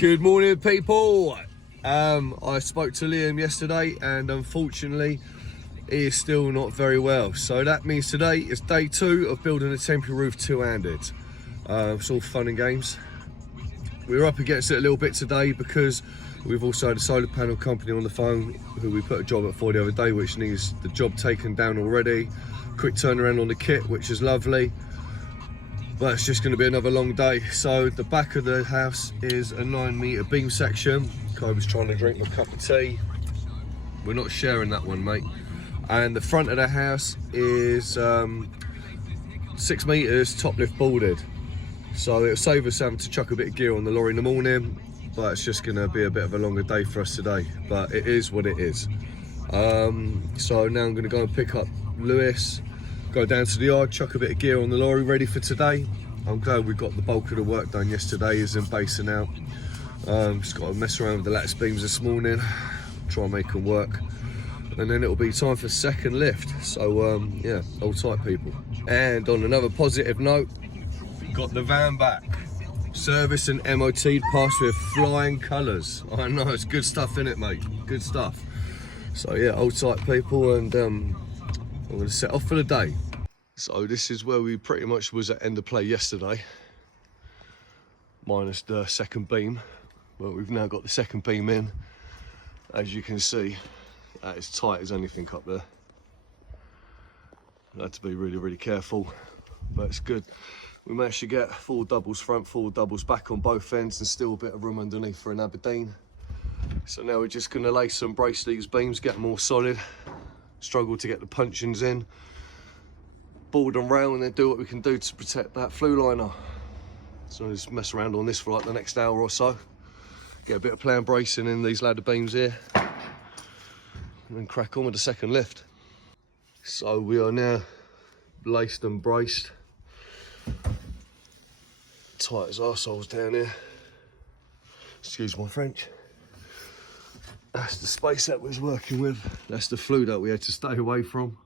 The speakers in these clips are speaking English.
Good morning, people. I spoke to Liam yesterday and unfortunately he is still not very well, so that means today is day 2 of building a temporary roof two-handed. It's all fun and games. We're up against it a little bit today because we've also had a solar panel company on the phone who we put a job up for the other day, which needs the job taken down already. Quick turnaround on the kit, which is lovely, but it's just going to be another long day. So the back of the house is a 9-metre beam section. Kai was trying to drink my cup of tea. We're not sharing that one, mate. And the front of the house is 6 metres top lift boarded. So it'll save us having to chuck a bit of gear on the lorry in the morning, but it's just going to be a bit of a longer day for us today. But it is what it is. So now I'm going to go and pick up Lewis, go down to the yard, chuck a bit of gear on the lorry ready for today. I'm glad we got the bulk of the work done yesterday, is in basing out. Just got to mess around with the lattice beams this morning, try and make them work. And then it'll be time for second lift. So yeah, hold tight, people. And on another positive note, got the van back. Service and MOT'd passed with flying colours. I know, it's good stuff, innit, mate? Good stuff. So yeah, hold tight, people, and I'm going to set off for the day. So this is where we pretty much was at end of play yesterday, minus the second beam. But we've now got the second beam in. As you can see, that is tight as anything up there. I had to be really careful, but it's good. We managed to get 4 doubles front, 4 doubles back on both ends, and still a bit of room underneath for an Aberdeen. So now we're just going to lace and brace these beams, get them all solid. Struggle to get the puncheons in, board and rail, and then do what we can do to protect that flue liner. So I'll just mess around on this for like the next hour or so, get a bit of plan bracing in these ladder beams here, and then crack on with the second lift. So we are now laced and braced, tight as arseholes down here, excuse my French. That's the space that we was working with. That's the flue that we had to stay away from.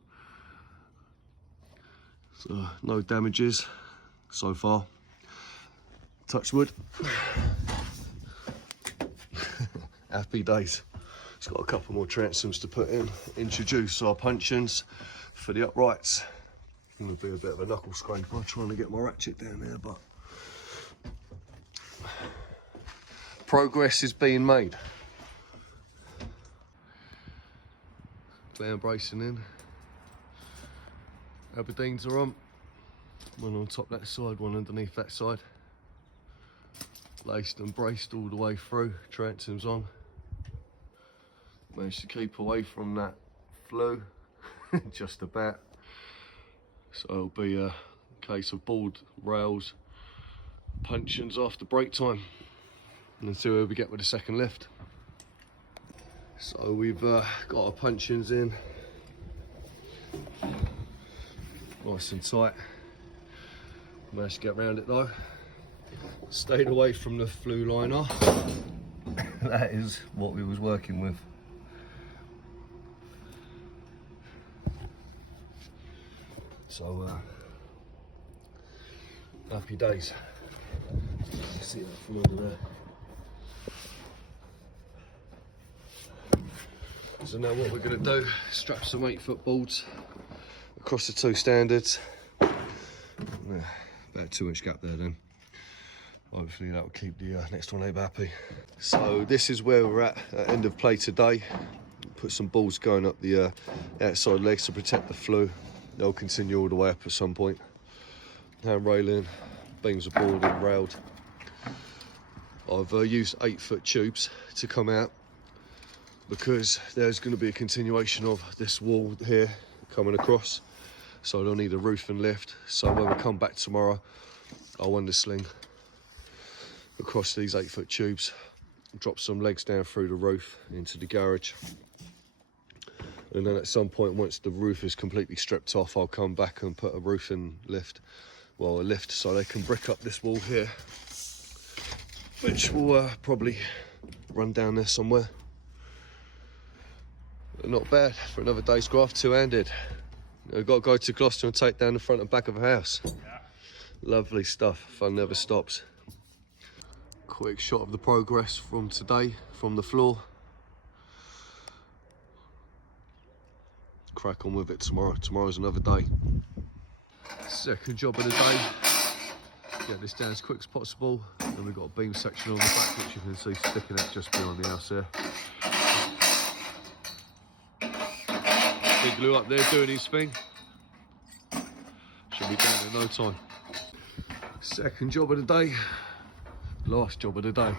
So no damages so far. Touch wood. Happy days. It's got a couple more transoms to put in. Introduce our puncheons for the uprights. Gonna be a bit of a knuckle scraper trying to get my ratchet down there, but progress is being made. Plan bracing in. Aberdeens are on. One on top that side, one underneath that side. Laced and braced all the way through. Transoms on. Managed to keep away from that flue, just about. So it'll be a case of board, rails, puncheons after break time, and see where we get with the second lift. So we've got our puncheons in, nice and tight. Managed to get around it though. Stayed away from the flue liner. That is what we was working with. So happy days. See that from under there. So now what we're going to do, strap some 8-foot boards across the 2 standards. About a 2-inch gap there then. Hopefully that will keep the next door neighbour happy. So this is where we're at end of play today. Put some boards going up the outside legs to protect the flue. They'll continue all the way up at some point. Hand railing, beams are boarded and railed. I've used 8-foot tubes to come out, because there's going to be a continuation of this wall here coming across, so they'll need a roof and lift. So when we come back tomorrow, I'll undersling across these 8-foot tubes, drop some legs down through the roof into the garage, and then at some point, once the roof is completely stripped off, I'll come back and put a roofing lift, well, a lift, so they can brick up this wall here, which will probably run down there somewhere. Not bad for another day's graft, two-handed. I've got to go to Gloucester and take down the front and back of a house. Yeah. Lovely stuff, fun never stops. Quick shot of the progress from today, from the floor. Crack on with it tomorrow. Tomorrow's another day. Second job of the day. Get this down as quick as possible. Then we've got a beam section on the back, which you can see sticking out just behind the house there. Big Lou up there doing his thing. Should be done in no time. Second job of the day. Last job of the day.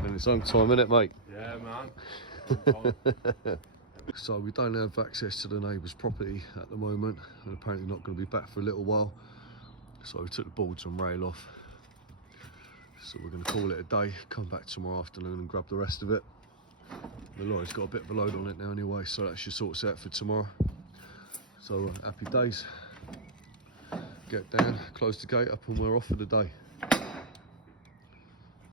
And it's home time, innit, mate? Yeah, man. So we don't have access to the neighbour's property at the moment, and apparently not going to be back for a little while. So we took the boards and rail off. So we're going to call it a day, come back tomorrow afternoon and grab the rest of it. The lorry's got a bit of a load on it now anyway, so that should sort us out for tomorrow. So happy days. Get down, close the gate up, and we're off for the day.